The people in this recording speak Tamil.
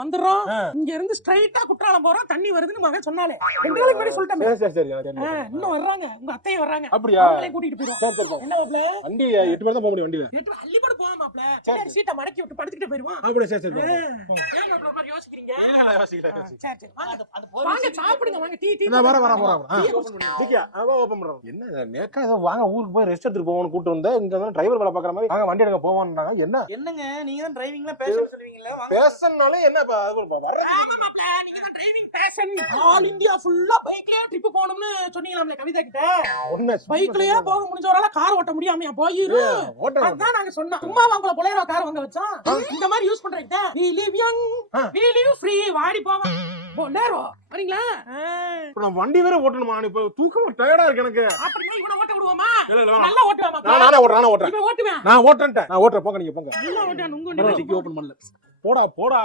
வந்துறோம். இங்க இருந்து ஸ்ட்ரைட்டா குற்றாலம் போறோம். தண்ணி வருதுன்னு மகன் சொன்னாலே 2 நாளைக்கு முன்னாடி சொல்லிட்டேன். சரி இன்னும் வர்றாங்க, உங்க அத்தைய வர்றாங்க. அப்படியா? அவங்களே கூட்டிட்டு போறோம். சரி என்ன மாப்ள? வண்டி 8 பேர் தான் போக முடியும் வண்டியில. 8 அள்ளி போடு போவா மாப்ள. சரி சீட்டை மடக்கி விட்டு படுத்துக்கிட்டு போயிடுவோம். அப்படியே சரி ஏன் மாப்ள மாதிரி யோசிக்கிறீங்க? சரி வாங்க. வாங்க சாப்பிடுங்க, வாங்க. டீ நான் வரேன். டிக்கியா ஓபன் பண்றோம். என்ன நேக்கா ஏதோ வாங்க ஊருக்கு போய் ரெஸ்ட் எடுத்துட்டு போவோம்னு கூட்டி வந்தேன். இங்க வந்து டிரைவர் வேலை பாக்குற மாதிரி வாங்க வண்டி எடுக்க போவோம்ன்றாங்க. என்னங்க நீங்க தான் டிரைவிங்லாம் பேச சொல்லுவீங்களா? வாங்க. பேசனாலே என்ன வரேன். ஆமா மாப்ள, நீங்க தான் டிரைவிங் பேஷன். ஆல் இந்தியா ஃபுல்லா பைக்லயே ட்ரிப் போணும்னு சொன்னீங்களாம்ல கவிதா கிட்ட. பைக்லயே போக முடிஞ்சவரால கார் ஓட்ட முடியாமையா போயிரு. அதான் நாங்க சொன்னோம். சும்மா வாங்கல பொலேரோ கார் வாங்க வச்சோம். இந்த மாதிரி யூஸ் பண்றீங்க. we live young, we live free. வாடி போவா. பொலேரோ வரீங்களா? நான் வண்டி வேற ஓட்டணுமா? இப்ப தூக்கம் டயர்டா இருக்கு எனக்கு. அப்படினா இவனை ஓட்ட விடுவோமா? இல்ல நல்லா ஓட்டுவா மாப்ள. நானே ஓட்றேன். இவன் ஓட்டுவேன். நான் ஓட்டறேன். போங்க நீங்க போங்க. நல்லா ஓட்டுவா. உங்க வண்டி ஓபன் பண்ணல. போடா